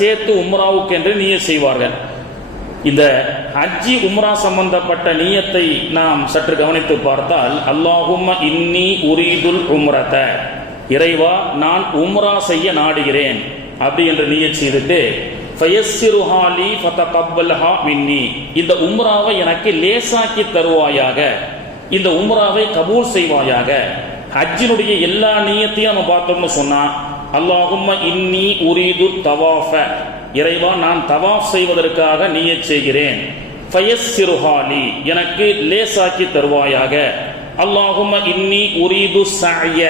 சேர்த்து உம்ராவுக்கு என்று நியத் செய்வார்கள். இந்த ஹஜ்ஜி உம்ரா சம்பந்தப்பட்ட நியத்தை நாம் சற்று கவனித்து பார்த்தால், அல்லாஹும்ம இன்னி உரீதுல் உம்ரத, இறைவா நான் உம்ரா செய்ய நாடுகிறேன் அப்படி என்று நியத் செய்துட்டு, ஃபயஸ்ஸிருஹா லீ ஃபதகப்பல்ஹா மின்னி, இந்த உம்ராவை எனக்கு லேசாக்கி தருவாயாக, இந்த உம்ராவை கபூல் செய்வாயாக. ஹஜ்ஜினுடைய எல்லா நியத்தையும் நம்ம பார்த்தோம்னு சொன்னா, அல்லாஹும்ம இன்னி உரீது தவாஃப, இறைவா நான் தவாஃப் செய்வதற்காக நியத் செய்கிறேன். ஃபயஸ்ஸிருஹா லீ, எனக்கு லேசாக்கி தருவாயாக. அல்லாஹும்ம இன்னி உரீது ஸஅய,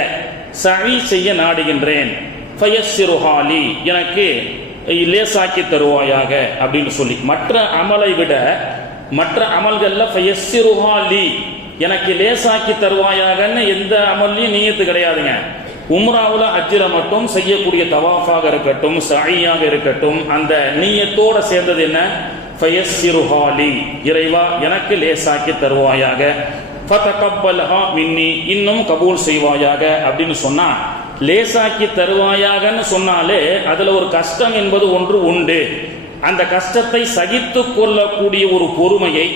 ஸஅய் செய்ய நாடுகின்றேன். ஃபயஸ்ஸிருஹா லீ, எனக்கு லேசாக்கி தருவாயாக அப்படின்னு சொல்லி, மற்ற அமலை விட மற்ற அமல்கள்ல ஃபயஸ்ஸிருஹா லீ, எனக்கு லேசாக்கி தருவாயாகன்னு எந்த அமல்லையும் நியத்து கிடையாதுங்க. உம்ராவுல ஹஜ்ஜில மட்டும் செய்யக்கூடிய தவாஃபாக இருக்கட்டும், ஸஅய்யாக இருக்கட்டும், அந்த நியத்தோட சேர்ந்தது என்ன? ஃபயஸ்ஸிருஹா லீ, இறைவா எனக்கு லேசாக்கி தருவாயாக. ஃபதகப்பல்ஹா மின்னி, இன்னும் கபூல் செய்வாயாக அப்படின்னு சொன்னா, லேசாக்கி தருவாயாகன்னு சொன்னாலே அதுல ஒரு கஷ்டம் என்பது ஒன்று உண்டு. அந்த கஷ்டத்தை சகித்து கொள்ளக்கூடிய ஒரு பொறுமையை,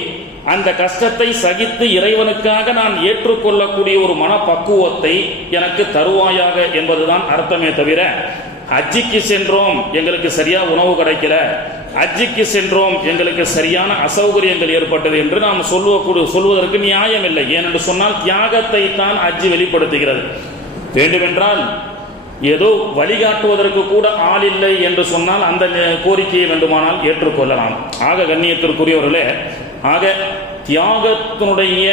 அந்த கஷ்டத்தை சகித்து இறைவனுக்காக நான் ஏற்றுக்கொள்ளக்கூடிய ஒரு மனப்பக்குவத்தை எனக்கு தருவாயாக என்பதுதான் அர்த்தமே தவிர, ஹஜ்ஜிக்கு சென்றோம் எங்களுக்கு சரியா உணவு கிடைக்கல, ஹஜ்ஜிக்கு சென்றோம் எங்களுக்கு சரியான அசௌகரியங்கள் ஏற்பட்டது என்று நாம் சொல்வதற்கு நியாயம் இல்லை. ஏனென்று சொன்னால் தியாகத்தை தான் ஹஜ்ஜி வெளிப்படுத்துகிறது. வேண்டுமென்றால் ஏதோ வழிகாட்டுவதற்கு கூட ஆள் இல்லை என்று சொன்னால் அந்த கோரிக்கையை வேண்டுமானால் ஏற்றுக்கொள்ளலாம். ஆக கண்ணியத்திற்குரியவர்களே, ஆக தியாகத்தினுடைய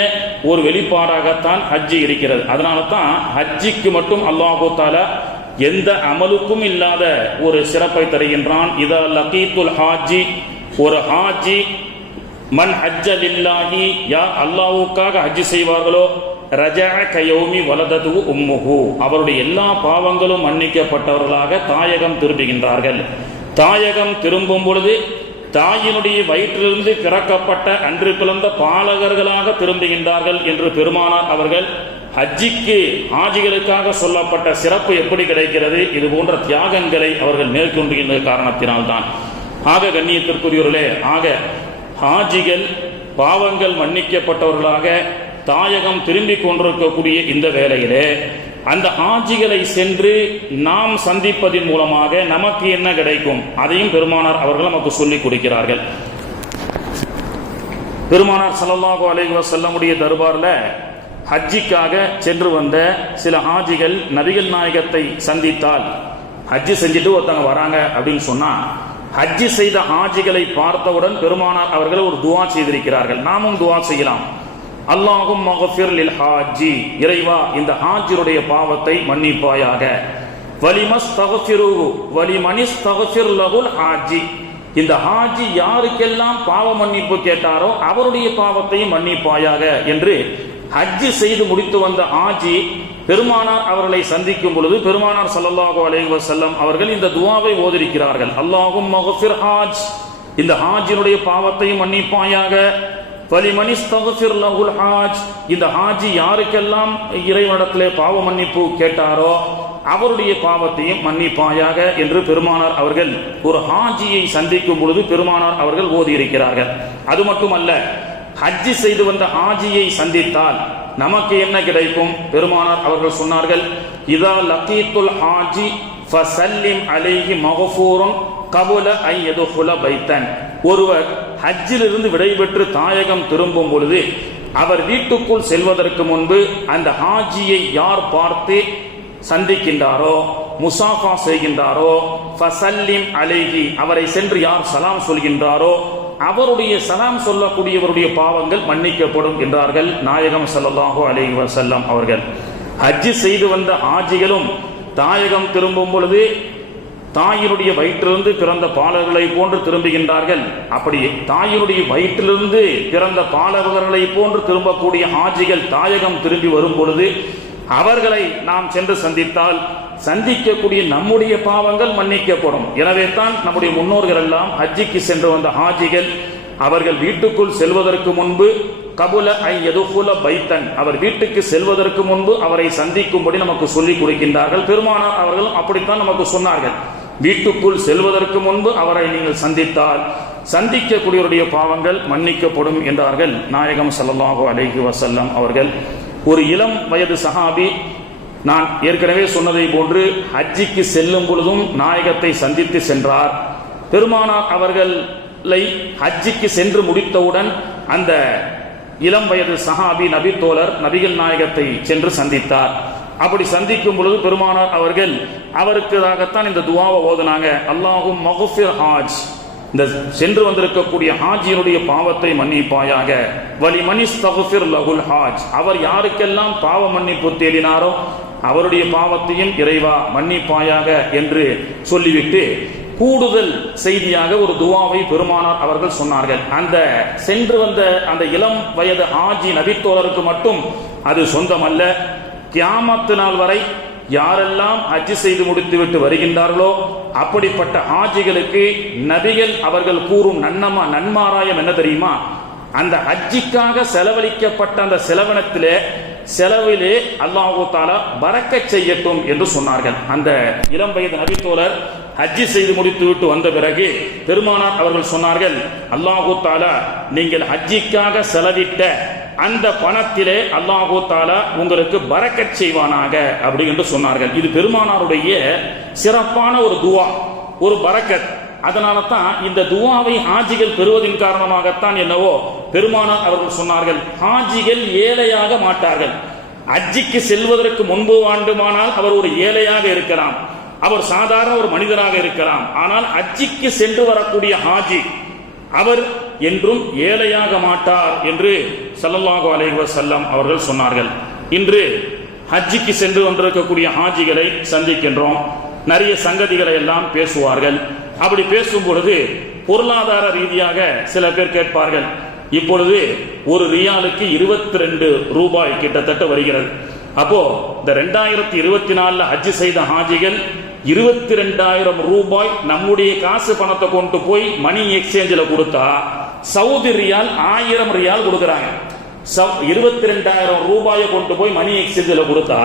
ஒரு வெளிப்பாடாகத்தான் ஹஜ்ஜி இருக்கிறது. அதனால தான் ஹஜ்ஜிக்கு மட்டும் அல்லாஹு தஆலா எந்த அமலுக்கும் இல்லாத ஒரு சிறப்பை தருகின்றான். இதா லகீத்துல் ஹாஜி, ஒரு ஹாஜி மன் ஹஜ்ஜ லில்லாஹி, யார் அல்லாஹ்வுக்காக ஹஜ்ஜி செய்வார்களோ, ரஜஅ கயௌமி வலதது உம்முஹு, அவருடைய எல்லா பாவங்களும் மன்னிக்கப்பட்டவர்களாக தாயகம் திரும்புகின்றார்கள். தாயகம் திரும்பும் பொழுது தாயினுடைய வயிற்றிலிருந்து பிறக்கப்பட்ட அன்று பிறந்த பாலகர்களாக திரும்புகின்றார்கள் என்று பெருமானார் அவர்கள் ஹஜ்ஜிக்கு ஹாஜிகளுக்காக சொல்லப்பட்ட சிறப்பு எப்படி கிடைக்கிறது? இது போன்ற தியாகங்களை அவர்கள் மேற்கொண்டுகின்ற காரணத்தினால்தான். ஆக கண்ணியத்திற்குரியவர்களே, ஆக ஹாஜிகள் பாவங்கள் மன்னிக்கப்பட்டவர்களாக தாயகம் திரும்பிக் கொண்டிருக்கக்கூடிய இந்த வேளையிலே அந்த ஹாஜிகளை சென்று நாம் சந்திப்பதன் மூலமாக நமக்கு என்ன கிடைக்கும் அதையும் பெருமானார் அவர்கள் நமக்கு சொல்லிக் கொடுக்கிறார்கள். பெருமானார் ஸல்லல்லாஹு அலைஹி வஸல்லமுடைய தர்பார்ல ஹஜ்ஜிக்காக சென்று வந்த சில ஹாஜிகள் நபிகள் நாயகத்தை சந்தித்தால், ஹஜ்ஜி செஞ்சுட்டு ஒருத்தங்க வராங்க அப்படின்னு சொன்னா, ஹஜ்ஜி செய்த ஹாஜிகளை பார்த்தவுடன் பெருமானார் அவர்கள் ஒரு துவா செய்திருக்கிறார்கள். நாமும் துவா செய்யலாம். அல்லாஹும் மக்ஃபிர் லில் ஹாஜி, இறைவா இந்த ஹாஜியுடைய பாவத்தை மன்னிப்பாயாக. வலிமஸ்தக்ஃபிருஹு வலிமனிஸ்தக்ஃபிர் லஹுல் ஹாஜி, இந்த ஹாஜி யாருக்கெல்லாம் பாவ மன்னிப்பு கேட்டாரோ அவருடைய பாவத்தையும் மன்னிப்பாயாக என்று ஹஜ்ஜி செய்து முடித்து வந்த ஹாஜி பெருமானார் அவர்களை சந்திக்கும் பொழுது பெருமானார் ஸல்லல்லாஹு அலைஹி வஸல்லம் அவர்கள் இந்த துஆவை ஓதிருக்கிறார்கள். அல்லாஹும் மக்ஃபிர் ஹாஜ், இந்த ஹாஜினுடைய பாவத்தையும் மன்னிப்பாயாக. வலிமனிஸ்தக்ஃபிர் லஹுல் ஹாஜ், இந்த ஹாஜி யாருக்கெல்லாம் இறைவனிடத்திலே பாவ மன்னிப்பு கேட்டாரோ அவருடைய பாவத்தையும் மன்னிப்பாயாக என்று பெருமானார் அவர்கள் ஒரு ஹாஜியை சந்திக்கும் பொழுது பெருமானார் அவர்கள் ஓதி இருக்கிறார்கள். அது மட்டுமல்ல, ஹஜ்ஜி செய்து வந்த ஹாஜியை சந்தித்தால் நமக்கு என்ன கிடைக்கும்? பெருமானார் அவர்கள் சொன்னார்கள், இதா லகீத்துல் ஹாஜி ஃபஸல்லிம் அலைஹி மக்ஃபூரன் கபுல ஐ யதுகுல பைத்தன், ஒருவர் ஹஜ்ஜிலிருந்து விடைபெற்று தாயகம் திரும்பும் பொழுது அவர் வீட்டுக்குள் செல்வதற்கு முன்பு அந்த ஹாஜியை யார் பார்த்து சந்திக்கின்றாரோ, முசாஃபா செய்கின்றாரோ, ஃபஸல்லிம் அலைஹி, அவரை சென்று யார் சலாம் சொல்கின்றாரோ அவருடைய சலாம் சொல்லக்கூடியவருடைய பாவங்கள் மன்னிக்கப்படும் என்றார்கள் நாயகம் ஸல்லல்லாஹு அலைஹி வஸல்லம் அவர்கள். ஹஜ்ஜி செய்து வந்த ஹாஜிகளும் தாயகம் திரும்பும் பொழுது தாயினுடைய வயிற்றிலிருந்து பிறந்த பாலகர்களை போன்று திரும்புகின்றார்கள். அப்படி தாயினுடைய வயிற்றிலிருந்து பிறந்த பாலகர்களை போன்று திரும்பக்கூடிய ஹாஜிகள் தாயகம் திரும்பி வரும் பொழுது அவர்களை நாம் சென்று சந்தித்தால் சந்திக்கக்கூடிய நம்முடைய பாவங்கள் மன்னிக்கப்படும். எனவே தான் நம்முடைய முன்னோர்கள் எல்லாம் ஹஜ்ஜிக்கு சென்று வந்த ஹாஜிகள் அவர்கள் வீட்டுக்குள் செல்வதற்கு முன்பு கபுல ஐ யதுகுல பைத்தன், அவர் வீட்டுக்கு செல்வதற்கு முன்பு அவரை சந்திக்கும்படி நமக்கு சொல்லிக் கொடுக்கின்றார்கள். பெருமானார் அவர்கள் அப்படித்தான் நமக்கு சொன்னார்கள். வீட்டுக்குள் செல்வதற்கு முன்பு அவரை நீங்கள் சந்தித்தால் சந்திக்கக்கூடியவருடைய பாவங்கள் மன்னிக்கப்படும் என்றார்கள் நாயகம் ஸல்லல்லாஹு அலைஹி வஸல்லம் அவர்கள். ஒரு இளம் வயது சஹாபி, நான் ஏற்கனவே சொன்னதை போன்று ஹஜ்ஜிக்கு செல்லும் பொழுதும் நாயகத்தை சந்தித்து சென்றார். பெருமானார் அவர்களை ஹஜ்ஜிக்கு சென்று முடித்தவுடன் அந்த இளம் வயது சஹாபி நபி தோழர் நபிகள் நாயகத்தை சென்று சந்தித்தார். அப்படி சந்திக்கும் பொழுது பெருமானார் அவர்கள் அவருக்காகத்தான் இந்த துஆவை ஓதுனாங்க. அல்லாஹும் மக்ஃபிர் ஹாஜ், இந்த சென்று வந்திருக்கக்கூடிய ஹாஜியினுடைய பாவத்தை மன்னிப்பாயாக. வலி மனிஸ்தக்ஃபிர் லஹுல் ஹாஜ், அவர் யாருக்கெல்லாம் பாவ மன்னிப்பு தேடினாரோ அவருடைய பாவத்தையும் இறைவா மன்னிப்பாயாக என்று சொல்லிவிட்டு கூடுதல் செய்தியாக ஒரு துஆவை பெருமானார் அவர்கள் சொன்னார்கள். அந்த சென்று வந்த அந்த இளம் வயது ஹாஜி நபித்தோழருக்கு மட்டும் அது சொந்தமல்ல. கியாமத்து நாள் வரை யாரெல்லாம் ஹஜ் செய்து முடித்துவிட்டு வருகின்றார்களோ அப்படிப்பட்ட ஹாஜிகளுக்கு நபிகள் அவர்கள் கூறும் நன்மாராயம் என்ன தெரியுமா? அந்த ஹஜ்ஜிக்காக செலவழிக்கப்பட்ட அந்த செலவிலே அல்லாஹு தஆலா பரக்கத் செய்யட்டும் என்று சொன்னார்கள். அந்த இளம் வயது நபித்தோழர் ஹஜ்ஜி செய்து முடித்துவிட்டு வந்த பிறகு பெருமானார் அவர்கள் சொன்னார்கள், அல்லாஹு தஆலா நீங்கள் ஹஜ்ஜிக்காக செலவிட்ட அந்த பணத்திலே அல்லாஹு தஆலா உங்களுக்கு பரக்கத் செய்வானாக அப்படி என்று சொன்னார்கள். இது பெருமானாருடைய சிறப்பான ஒரு துஆ, ஒரு பரக்கத். அதனால தான் இந்த துஆவை ஹாஜிகள் பெறுவதின் காரணமாகத்தான் என்னவோ பெருமானார் அவர்கள் சொன்னார்கள், ஹாஜிகள் ஏழையாக மாட்டார்கள். ஹஜ்ஜிக்கு செல்வதற்கு முன்பு வேண்டுமானால் அவர் ஒரு ஏழையாக இருக்கலாம், அவர் சாதாரண ஒரு மனிதராக இருக்கலாம். ஆனால் ஹஜ்ஜிக்கு சென்று வரக்கூடிய ஹாஜி அவர் என்றும் ஏழையாக மாட்டார் என்று ஸல்லல்லாஹு அலைஹி வஸல்லம் அவர்கள் சொன்னார்கள். இன்று ஹஜ்ஜிக்கு சென்று வந்திருக்கக்கூடிய ஹாஜிகளை சந்திக்கின்றோம். நிறைய சங்கதிகளை எல்லாம் பேசுவார்கள். அப்படி பேசும் பொழுது பொருளாதார ரீதியாக சில பேர் கேட்பார்கள், இப்பொழுது ஒரு ரியாலுக்கு 22 ரூபாய் கிட்டத்தட்ட வருகிறது. அப்போ இந்த 2024 ஹஜ் செய்த ஹாஜிகள் 22,000 ரூபாய் நம்முடைய காசு பணத்தை கொண்டு போய் மணி எக்ஸ்சேஞ்சில் கொடுத்தா சவுதி ரியால் 1000 ரியால் கொடுக்குறாங்க. 22,000 ரூபாயை கொண்டு போய் மணி எக்ஸ்சேஞ்சில் கொடுத்தா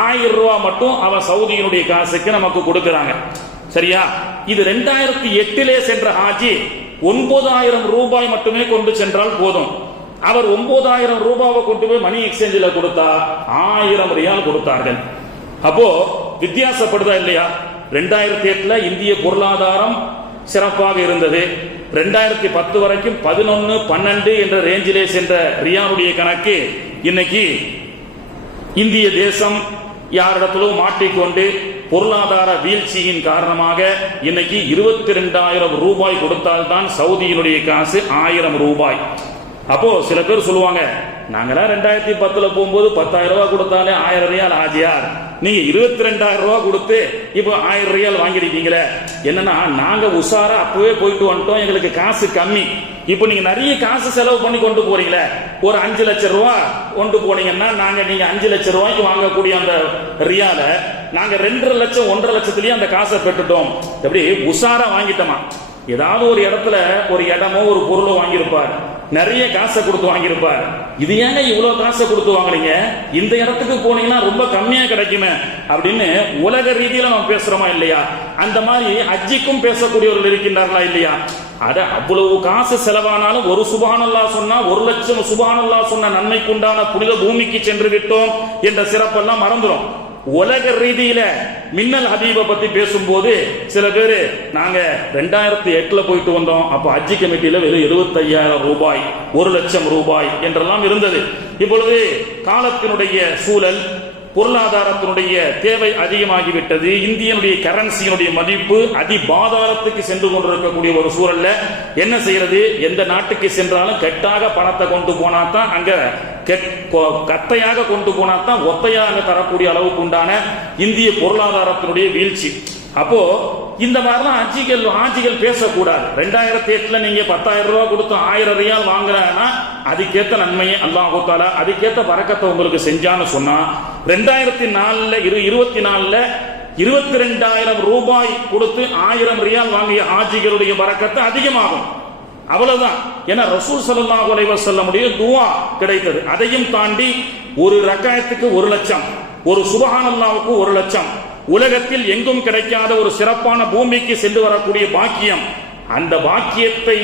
1000 ரூபாய் மட்டும் அவன் சவுதியினுடைய காசுக்கு நமக்கு கொடுக்குறாங்க. சரியா? இது 2008 சென்ற ஹாஜி 9,000 ரூபாய் மட்டுமே கொண்டு சென்றால் போதும். அவர் 9,000 ரூபாவை கொண்டு போய் மணி எக்ஸ்சேஞ்சில் கொடுத்தா 1000 ரியால் கொடுத்தார்கள். அப்போ வித்தியாசப்படுதா இல்லையா? 2008 இந்திய பொருளாதாரம் சிறப்பாக இருந்தது. 2010 வரைக்கும் 11, 12 என்ற ரேஞ்சிலே சென்ற ரியாலுடைய கணக்கு இன்னைக்கு இந்திய தேசம் யாரிடத்திலும் மாட்டிக்கொண்டு பொருளாதார வீழ்ச்சியின் காரணமாக இன்னைக்கு 22,000 ரூபாய் கொடுத்தால்தான் சவுதியினுடைய காசு 1000 ரூபாய். அப்போ சில பேர் சொல்லுவாங்க, நாங்களா 2010 போகும்போது 10,000 ரூபாய் கொடுத்தாலே 1000 ரியால் ஆஜியார், நீங்க 22,000 ரூபாய் கொடுத்து இப்போ 1000 ரியால் வாங்கிருக்கீங்களே. என்னன்னா நாங்க உஷாரா அப்பவே போயிட்டு வந்துட்டோம், எங்களுக்கு காசு கம்மி. இப்போ நீங்க நிறைய காசு செலவு பண்ணி கொண்டு போறீங்களே, ஒரு 5 லட்சம் ரூபாய் கொண்டு போனீங்கன்னா நீங்க 5 லட்சம் ரூபாய்க்கு வாங்கக்கூடிய அந்த ரியால நாங்க 2.5 லட்சம் 1.5 லட்சத்திலேயே அந்த காசை பெற்றுட்டோம். எப்படி உஷாரா வாங்கிட்டோமா? ஏதாவது ஒரு இடத்துல ஒரு இடமோ ஒரு பொருளோ வாங்கியிருப்பார், நிறைய காசை கொடுத்து வாங்கியிருப்பார். இது ஏங்க இவ்வளவு காசை கொடுத்து வாங்குறீங்க, இந்த இடத்துக்கு போனீங்கன்னா ரொம்ப கம்மியா கிடைக்குமே அப்படின்னு உலக ரீதியில நம்ம பேசுறோமா இல்லையா? அந்த மாதிரி ஹஜ்ஜிக்கும் பேசக்கூடியவர்கள் இருக்கின்றார்களா இல்லையா? அத அவ்வளவு காசு செலவானாலும் ஒரு சுப்ஹானல்லாஹ் சொன்னா 1 லட்சம் சுப்ஹானல்லாஹ் சொன்ன நன்மைக்குண்டான புனித பூமிக்கு சென்று விட்டோம் என்ற சிறப்பெல்லாம் மறந்துடும். உலக ரீதியில மின்னல் ஹபீபை பத்தி பேசும்போது சில பேரு நாங்க 2008 போயிட்டு வந்தோம், அப்ப ஹஜ்ஜி கமிட்டியில வெறும் 75,000 ரூபாய் 1 லட்சம் ரூபாய் என்றெல்லாம் இருந்தது. இப்பொழுது காலத்தினுடைய சூழல், பொருளாதாரத்தினுடைய தேவை அதிகமாகிவிட்டது. இந்தியனுடைய கரன்சியினுடைய மதிப்பு பாதாளத்துக்கு சென்று கொண்டிருக்கக்கூடிய ஒரு சூழல்ல என்ன செய்யறது? எந்த நாட்டுக்கு சென்றாலும் கெட்டாக பணத்தை கொண்டு போனாதான் அங்க கத்தையாக கொண்டு போனாதான் ஒத்தையாக தரக்கூடிய அளவுக்கு உண்டான இந்திய பொருளாதாரத்தினுடைய வீழ்ச்சி. அப்போ இந்த மாதிரிலாம் ஹாஜிகள் பேசக்கூடாது. 2008 நீங்க 10,000 ரூபாய் கொடுத்து 1000 ரியால் வாங்குறாங்கன்னா அதுக்கேற்ற நன்மையை அல்லாஹ் தஆலா அதுக்கேற்ற பரக்கத்தை உங்களுக்கு செஞ்சான்னு சொன்னா 2024 22,000 ரூபாய் கொடுத்து 1000 ரியால் வாங்கிய ஹாஜிகளுடைய பரக்கத்தை அதிகமாகும். அவ்வளவுதான். ஏன்னா ரசூல் ஸல்லல்லாஹு அலைஹி வஸல்லமுடைய துஆ கிடைத்தது. அதையும் தாண்டி ஒரு ரக்காயத்துக்கு 1 லட்சம், ஒரு சுப்ஹானல்லாஹ்வுக்கு 1 லட்சம், உலகத்தில் எங்கும் கிடைக்காத ஒரு சிறப்பான பூமிக்கு சென்று வரக்கூடிய பாக்கியம், அந்த பாக்கியத்தை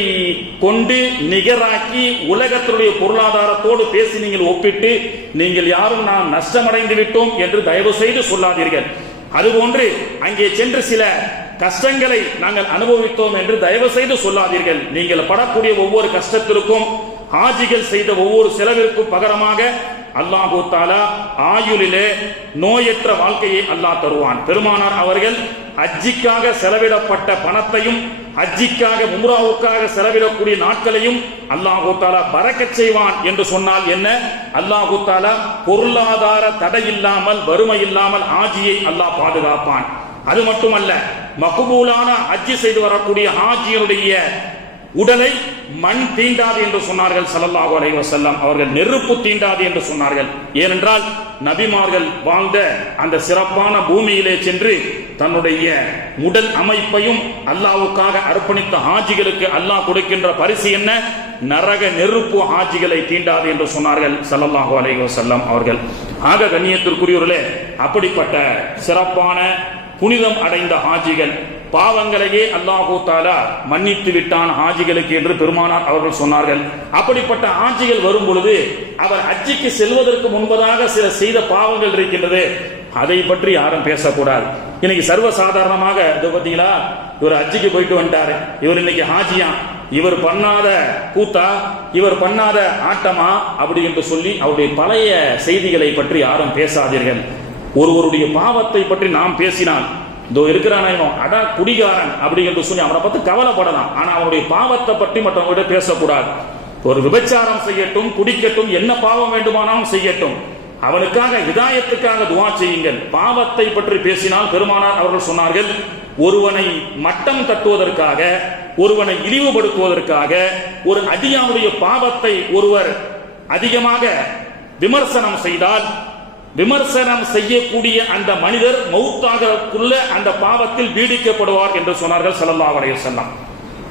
கொண்டு நிகராக்கி உலகத்தினுடைய பொருளாதாரத்தோடு பேசி நீங்கள் ஒப்பிட்டு நீங்கள் யாரும் நாம் நஷ்டமடைந்து விட்டோம் என்று தயவு செய்து சொல்லாதீர்கள். அதுபோன்று அங்கே சென்று சில கஷ்டங்களை நாங்கள் அனுபவித்தோம் என்று தயவு செய்து சொல்லாதீர்கள். நீங்கள் படக்கூடிய ஒவ்வொரு கஷ்டத்திற்கும், ஹாஜிகள் செய்த ஒவ்வொரு செலவிற்கும் பகரமாக அல்லாஹு தஆலா ஆயுளிலே நோயற்ற வாழ்க்கையை அல்லாஹ் தருவான். பெருமானார் அவர்கள் ஹஜ்ஜிக்காக செலவிடப்பட்ட பணத்தையும் ஹஜ்ஜிக்காக உம்ராவுக்காக செலவிடக்கூடிய நாட்களையும் அல்லாஹு தஆலா பரக்கத் செய்வான் என்று சொன்னால் என்ன? அல்லாஹு தஆலா பொருளாதார தடை இல்லாமல், வறுமை இல்லாமல் ஹாஜியை அல்லாஹ் பாதுகாப்பான். அது மட்டுமல்ல, மக்பூலான ஹஜ்ஜி செய்து வரக்கூடிய ஹாஜியினுடைய உடலை மண் தீண்டாது என்று சொன்னார்கள் ஸல்லல்லாஹு அலைஹி வஸல்லம். அவர்கள் நெருப்பு தீண்டாது என்று சொன்னார்கள். ஏனென்றால் நபிமார்கள் வாழ்ந்த அந்த சிறப்பான பூமியிலே சென்று தன்னுடைய உடல் அமைப்பையும் அல்லாஹ்வுக்காக அர்ப்பணித்த ஹாஜிகளுக்கு அல்லாஹ் கொடுக்கின்ற பரிசு என்ன? நரக நெருப்பு ஹாஜிகளை தீண்டாது என்று சொன்னார்கள் ஸல்லல்லாஹு அலைஹி வஸல்லம் அவர்கள். ஆக கண்ணியத்திற்குரியவர்களே, அப்படிப்பட்ட சிறப்பான புனிதம் அடைந்த ஹாஜிகள், பாவங்களையே அல்லாஹு தஆலா மன்னித்து விட்டான் ஹாஜிகளுக்கு என்று பெருமானார் அவர்கள் சொன்னார்கள். அப்படிப்பட்ட ஹாஜிகள் வரும் பொழுது அவர் ஹஜ்ஜிக்கு செல்வதற்கு முன்பதாக சில செய்த பாவங்கள் இருக்கின்றது, அதை பற்றி யாரும் பேசக்கூடாது. இன்னைக்கு சர்வசாதாரணமாக இது பார்த்தீங்களா, இவர் ஹஜ்ஜிக்கு போயிட்டு வந்துட்டாரு, இவர் இன்னைக்கு ஹாஜியா, இவர் பண்ணாத கூத்தா, இவர் பண்ணாத ஆட்டமா அப்படி என்று சொல்லி அவருடைய பழைய செய்திகளை பற்றி யாரும் பேசாதீர்கள். ஒருவருடைய பாவத்தை பற்றி நாம் பேசினால், இதோ இருக்கிறான் அட குடிகாரன் அப்படி என்று சொல்லி அவனை பார்த்து கவலைப்படலாம். ஆனா அவனுடைய பாவத்தை பற்றி மற்றவங்க பேசக்கூடாது. ஒரு விபச்சாரம் செய்யட்டும், குடிக்கட்டும், என்ன பாவம் வேண்டுமானாலும் செய்யட்டும், அவனுக்காக ஹிதாயத்துக்காக துஆ செய்யுங்கள். பாவத்தை பற்றி பேசினால் பெருமானார் அவர்கள் சொன்னார்கள், ஒருவனை மட்டம் தட்டுவதற்காக, ஒருவனை இழிவுபடுத்துவதற்காக, ஒரு அடியானுடைய பாவத்தை ஒருவர் அதிகமாக விமர்சனம் செய்தால், விமர்சனம் செய்யக்கூடிய அந்த மனிதர் மௌத்தாகக்குள்ள அந்த பாவத்தில் பீடிக்கப்படுவார் என்று சொன்னார்கள் ஸல்லல்லாஹு அலைஹி வஸல்லம்.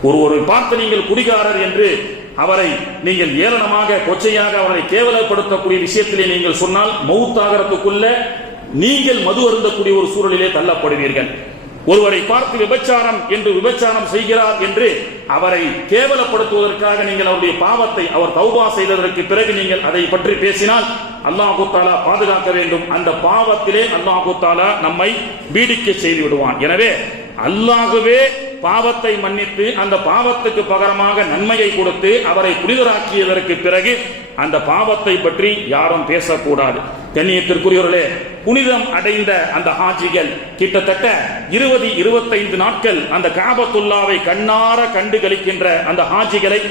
ஒருவரை பார்த்து நீங்கள் குடிகாரர் என்று அவரை நீங்கள் ஏளனமாக கொச்சையாக அவரை கேவலப்படுத்தக்கூடிய விஷயத்திலே நீங்கள் சொன்னால் மௌத்தாகிறதுக்குள்ள நீங்கள் மது அருந்தக்கூடிய ஒரு சூழலிலே தள்ளப்படுவீர்கள். ஒருவரை பார்த்து விபச்சாரம் என்று விபச்சாரம் செய்கிறார் என்று அவரை கேவலப்படுத்துவதற்காக நீங்கள் அவருடைய பாவத்தை, அவர் தௌபா செய்ததற்கு பிறகு நீங்கள் அதை பற்றி பேசினால் அல்லாஹு தஆலா பாதுகாக்க வேண்டும். அந்த பாவத்திலே அல்லாஹு தஆலா நம்மை பீடிக்க செய்து விடுவான். எனவே அல்லாஹ்வே பாவத்தை மன்னித்து அந்த பாவத்துக்கு பகரமாக நன்மையை கொடுத்து அவரை புனிதராக்கியதற்கு பிறகு அந்த பாவத்தை பற்றி யாரும் பேசக்கூடாது. கண்ணியத்திற்குரியவர்களே, புனிதம் அடைந்த அந்த ஹாஜிகள் கிட்டத்தட்ட 20-25 நாட்கள் அந்த காபத்துல்லாவை கண்ணார கண்டு களிக்கின்ற அந்த ஹாஜிகளை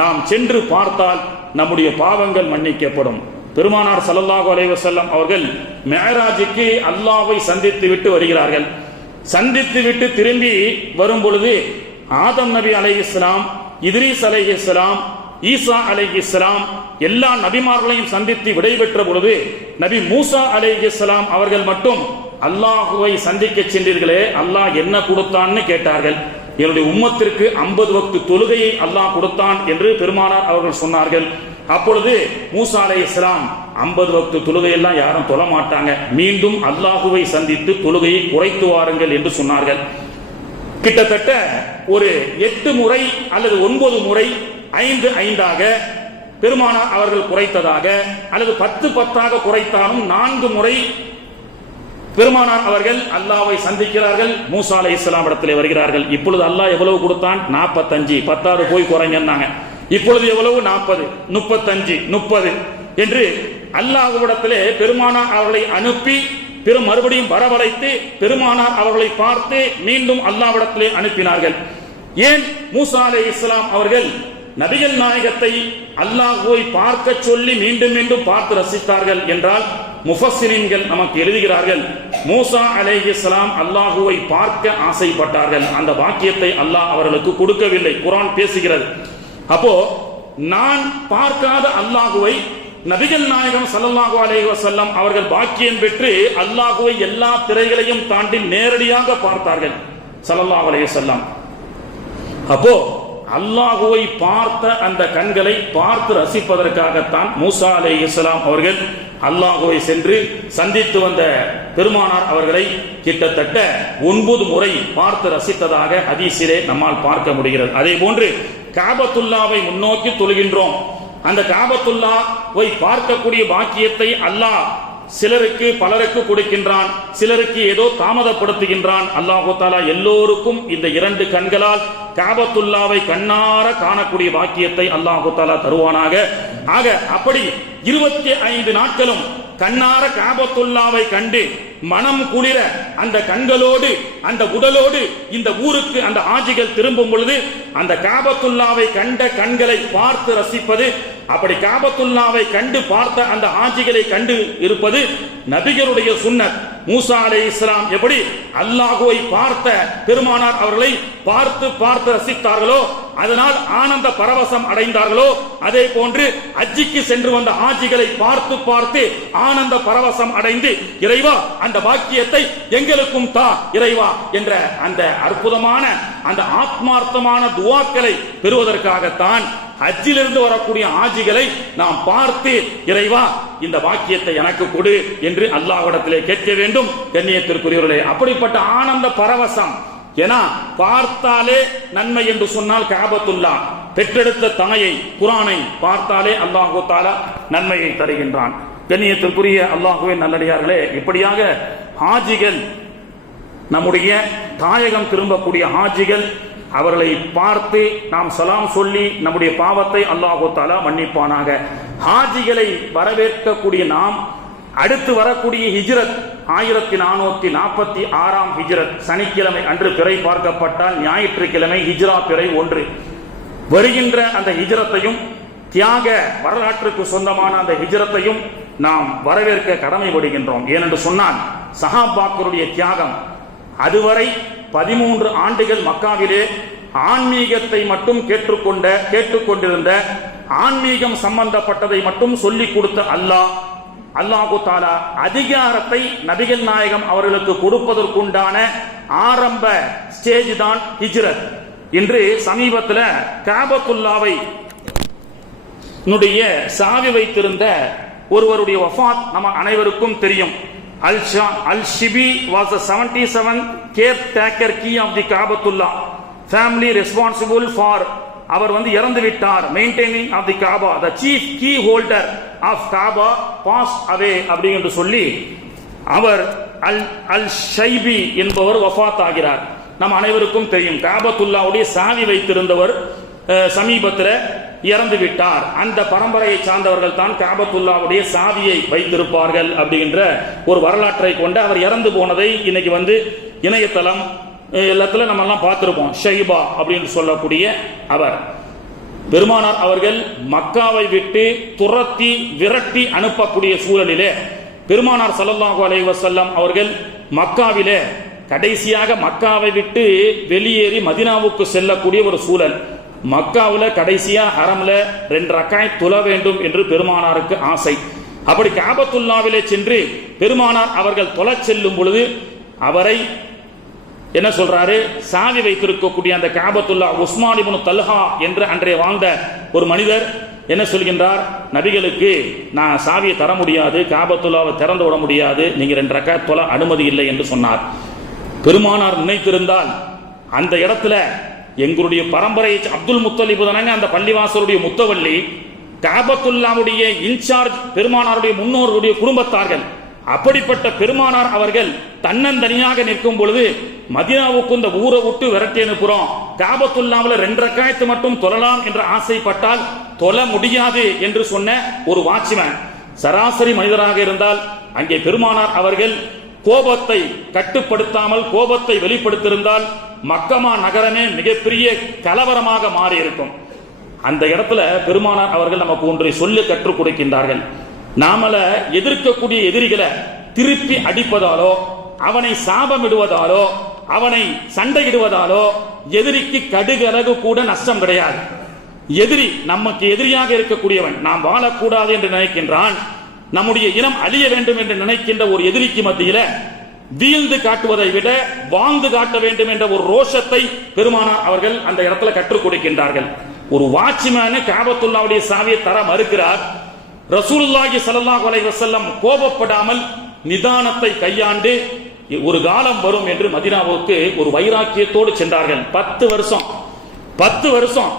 நாம் சென்று பார்த்தால் நம்முடைய பாவங்கள் மன்னிக்கப்படும். பெருமானார் ஸல்லல்லாஹு அலைஹி வஸல்லம் அவர்கள் மிஅராஜுக்கு அல்லாஹ்வை சந்தித்து விட்டு வருகிறார்கள். சந்தித்து விட்டு திரும்பி வரும் பொழுது ஆதம் நபி அலைஹிஸ்ஸலாம், இத்ரீஸ் அலைஹிஸ்ஸலாம், ஈசா அலைஹிஸ்ஸலாம் எல்லா நபிமார்களையும் சந்தித்து விடைபெற்ற பொழுது நபி மூசா அலைஹிஸ்ஸலாம் அவர்கள் மட்டும் அல்லாஹுவை சந்திக்க சென்றீர்களே, அல்லாஹ் என்ன கொடுத்தான்னு கேட்டார்கள். என்னுடைய உம்மத்திற்கு 50 வக்து தொழுகையை அல்லாஹ் கொடுத்தான் என்று பெருமானார் அவர்கள் சொன்னார்கள். அப்பொழுது மூசா அலைஹிஸ்ஸலாம் 50 வக்து தொழுகையெல்லாம் யாரும் தொழ மாட்டாங்க, மீண்டும் அல்லாஹுவை சந்தித்து தொழுகையை குறைத்து வாருங்கள் என்று சொன்னார்கள். கிட்டத்தட்ட ஒரு 8 முறை அல்லது 9 முறை 5-5ஆக பெருமானார் அவர்கள் குறைத்ததாக, அல்லது 10-10ஆக குறைத்தாலும் 4 முறை பெருமானார் அவர்கள் அல்லாஹ்வை சந்திக்கிறார்கள். மூசா அலைஹிஸ்ஸலாம் இடத்திலே வருகிறார்கள். இப்பொழுது அல்லாஹ் எவ்வளவு கொடுத்தான்? 45. 10ஆவது போய் குறைங்கன்னாங்க. இப்பொழுது எவ்வளவு? 40, 35, 30 என்று அல்லாஹ்விடத்திலே பெருமானார் அவர்களை அனுப்பி மறுபடியும் வரவழைத்து பெருமானார் அவர்களை பார்த்து மீண்டும் அல்லாஹ்விடத்திலே அனுப்பினார்கள். ஏன் மூசா அலைஹிஸ்ஸலாம் அவர்கள் நபிகள் நாயகத்தை அல்லாஹ்வை பார்க்க சொல்லி மீண்டும் மீண்டும் பார்த்து ரசித்தார்கள் என்றால் முஃபஸ்ஸிரீன்கள் நமக்கு எழுதுகிறார்கள், மூசா அலைஹிஸ்ஸலாம் அல்லாஹ்வை பார்க்க ஆசைப்பட்டார்கள். அந்த பாக்கியத்தை அல்லாஹ் அவர்களுக்கு கொடுக்கவில்லை. குர்ஆன் பேசுகிறது. அப்போ நான் பார்க்காத அல்லாஹ்வை நபிகள் நாயகம் ஸல்லல்லாஹு அலைஹி வஸல்லம் அவர்கள் பாக்கியம் பெற்று அல்லாஹ்வை எல்லா திரைகளையும் தாண்டி நேரடியாக பார்த்தார்கள் ஸல்லல்லாஹு அலைஹி வஸல்லம். அப்போ அல்லாஹுவை பார்த்த அந்த கண்களை பார்த்து ரசிப்பதற்காகத்தான் மூசா அலைஹிஸ்ஸலாம் அவர்கள் அல்லாஹுவை சென்று சந்தித்து வந்த பெருமானார் அவர்களை கிட்டத்தட்ட 9 முறை பார்த்து ரசித்ததாக ஹதீஸிலே நம்மால் பார்க்க முடிகிறது. அதே போன்று காபத்துல்லாவை முன்னோக்கி தொழுகின்றோம். அந்த காபத்துல்லாவை பார்க்கக்கூடிய பாக்கியத்தை அல்லாஹ் சிலருக்கு பலருக்கு கொடுக்கின்றான், சிலருக்கு ஏதோ தாமதப்படுத்துகின்றான். அல்லாஹு தஆலா எல்லோருக்கும் இந்த 2 கண்களால் காபத்துல்லாவை கண்ணார காணக்கூடிய பாக்கியத்தை அல்லாஹு தஆலா தருவானாக. ஆக அப்படி 25 நாட்களும் கண்ணார காபத்துல்லாவை கண்டு மனம் குளிர அந்த கண்களோடு அந்த உடலோடு இந்த ஊருக்கு அந்த ஆஜிகள் திரும்பும் பொழுது அந்த காபத்துல்லாவை கண்ட கண்களை பார்த்து ரசிப்பது, அப்படி காபத்துல்லாவை கண்டு பார்த்த அந்த ஆஜிகளை கண்டு இருப்பது நபிகளுடைய சுன்னத். மூசா அலைஹிஸ்ஸலாம் எப்படி அல்லாஹ்வை பார்த்த பெருமானார் அவர்களை பார்த்து பார்த்து ரசித்தார்களோ, அதனால் ஆனந்த பரவசம் அடைந்தார்களோ, அதே போன்று ஹஜ்ஜிக்கு சென்று வந்த ஆஜிகளை பார்த்து பார்த்து ஆனந்த பரவசம் அடைந்து இறைவா அந்த பாக்கியத்தை எங்களுக்கும் தா இறைவா என்ற அந்த அற்புதமான அந்த ஆத்மார்த்தமான துஆக்களை பெறுவதற்காகத்தான் ஹஜ்ஜிலிருந்து வரக்கூடிய ஆஜிகளை நாம் பார்த்து இறைவா இந்த பாக்கியத்தை எனக்கு கொடு என்று அல்லாஹ்விடத்திலே கேட்க வேண்டும். கண்ணியத்திற்குரியவர்களே, அப்படிப்பட்ட ஆனந்த பரவசம், ஏன்னா பார்த்தாலே நன்மை என்று சொன்னால் காபத்துல்லா, பெற்றெடுத்த தாயை குர்ஆனை பார்த்தாலே அல்லாஹு தஆலா நன்மையை தருகின்றான். கண்ணியத்திற்குரிய அல்லாஹ்வின் நல்லடியார்களே, இப்படியாக ஹாஜிகள், நம்முடைய தாயகம் திரும்பக்கூடிய ஹாஜிகள், அவர்களை பார்த்து நாம் சலாம் சொல்லி நம்முடைய பாவத்தை அல்லாஹு தஆலா மன்னிப்பானாக. ஹாஜிகளை வரவேற்கக்கூடிய நாம் அடுத்து வரக்கூடிய ஹிஜ்ரத் 1446 ஹிஜ்ரத் சனிக்கிழமை அன்று பிறை பார்க்கப்பட்டால் ஞாயிற்றுக்கிழமை ஹிஜ்ரா பிறை 1 வருகின்ற அந்த ஹிஜ்ரத்தையும் தியாக வரலாற்றுக்கு சொந்தமான அந்த ஹிஜ்ரத்தையும் நாம் வரவேற்க கடமைப்படுகின்றோம். ஏனென்று சொன்னால் சஹாபாக்களுடைய தியாகம், அதுவரை 13 ஆண்டுகள் மக்காவிலே ஆன்மீகத்தை மட்டும் கேட்டுக்கொண்டிருந்த, ஆன்மீகம் சம்பந்தப்பட்டதை மட்டும் சொல்லிக் கொடுத்த அல்லாஹு தஆலா அதிகாரத்தை நபிகள் நாயகம் அவர்களுக்கு கொடுப்பதற்குண்டான ஆரம்ப ஸ்டேஜ் தான் ஹிஜ்ரத். இன்று சமீபத்தில் காபத்துல்லாவை சாவி வைத்திருந்த ஒருவருடைய வஃபாத் நம்ம அனைவருக்கும் தெரியும். Al-Shibi was the 77th caretaker key of the Kabatullah family responsible for, அவர் இறந்து விட்டார், maintaining of the Kaaba, the chief key holder of Kaaba pass away அப்படின்னு சொல்லி அவர் அல்-ஷைபி என்பவர் வஃபாத் ஆகிறார். நம்ம அனைவருக்கும் தெரியும். காபத்துல்லாவுடைய சாவி வைத்திருந்தவர் சமீபத்தில் இறந்து விட்டார். அந்த பரம்பரையை சார்ந்தவர்கள் தான் காபத்துல்லாவுடைய சாவியை வைத்திருப்பார்கள் அப்படின்ற ஒரு வரலாற்றை கொண்டு அவர் இறந்து போனதை இன்னைக்கு இணையதளம் எல்லாத்துல நம்ம எல்லாம் பார்த்திருப்போம். ஷைபா அப்படின்னு சொல்லக்கூடிய அவர், பெருமானார் அவர்கள் மக்காவை விட்டு துரத்தி விரட்டி அனுப்பக்கூடிய சூழலிலே பெருமானார் ஸல்லல்லாஹு அலைஹி வஸல்லம் அவர்கள் மக்காவிலே கடைசியாக மக்காவை விட்டு வெளியேறி மதீனாவுக்கு செல்லக்கூடிய ஒரு சூழல். மக்காவில் கடைசியா ஹரம்ல 2 ரக்காத் தொழ வேண்டும் என்று பெருமானாருக்கு ஆசை. அப்படி காபத்துல்லாவிலே சென்று பெருமானார் அவர்கள் தொழ செல்லும் பொழுது அவரை என்ன சொல்றாரு, சாவி வைத்திருக்கக்கூடிய அந்த காபத்துல்லா உஸ்மான் இப்னு தல்ஹா என்று அன்றைய வாழ்ந்த ஒரு மனிதர் என்ன சொல்கின்றார், நபிகளுக்கு நான் சாவியை தர முடியாது, காபத்துல்லாவை திறந்து விட முடியாது, நீங்க 2 ரக்காத் தொழ அனுமதி இல்லை என்று சொன்னார். பெருமானார் நினைத்திருந்தால் அந்த இடத்துல எங்களுடைய பரம்பரை அப்துல் முத்தலிப் தானங்க அந்த பள்ளிவாசலுடைய முத்தவள்ளி, காபத்துல்லாவுடைய இன்சார்ஜ் பெருமானாருடைய முன்னோர்களுடைய குடும்பத்தார்கள். அப்படிப்பட்ட பெருமானார் அவர்கள் தன்னந்தனியாக நிற்கும் பொழுது மதீனாவுக்கு இந்த ஊரை விட்டு விரட்டி அனுப்புறோம், காபத்துல்லாவில் 2 ரக்காத் மட்டும் தொழலாம் என்று ஆசைப்பட்டால் தொழ முடியாது என்று சொன்ன ஒரு வாட்ச்மேன், சராசரி மனிதராக இருந்தால் அங்கே பெருமானார் அவர்கள் கோபத்தை கட்டுப்படுத்தாமல் கோபத்தை வெளிப்படுத்தியிருந்தால் மக்கமா நகரமே மிகப்பெரிய கலவரமாக மாறி இருக்கும். அந்த இடத்துல பெருமானார் அவர்கள் நமக்கு ஒன்றை சொல்லி கற்றுக் கொடுக்கின்றார்கள். நாமல எதிர்க்கக்கூடிய எதிரிகளை திருப்பி அடிப்பதாலோ அவனை சாபமிடுவதாலோ அவனை சண்டையிடுவதாலோ எதிரிக்கு கடுகளவு கூட நஷ்டம் கிடையாது. எதிரி நமக்கு எதிரியாக இருக்கக்கூடியவன் நாம் வாழக்கூடாது என்று நினைக்கின்றான், நம்முடைய இனம் அழிய வேண்டும் என்று நினைக்கின்ற ஒரு எதிரிக்கு மத்தியில வீழ்ந்து காட்டுவதை விட வாழ்ந்து காட்ட வேண்டும் என்ற ஒரு ரோஷத்தை பெருமானார் அவர்கள் அந்த இடத்துல கற்றுக் கொடுக்கின்றார்கள். ஒரு வாட்ச்மேன் காபத்துல்லாவுடைய சாவியை தர மறுக்கிறார். ரசூலுல்லாஹி ஸல்லல்லாஹு அலைஹி வஸல்லம் கோபப்படாமல் நிதானத்தை கையாண்டு ஒரு காலம் வரும் என்று மதீனாவுக்கு ஒரு வைராக்கியத்தோடு சென்றார்கள். 10 வருஷம்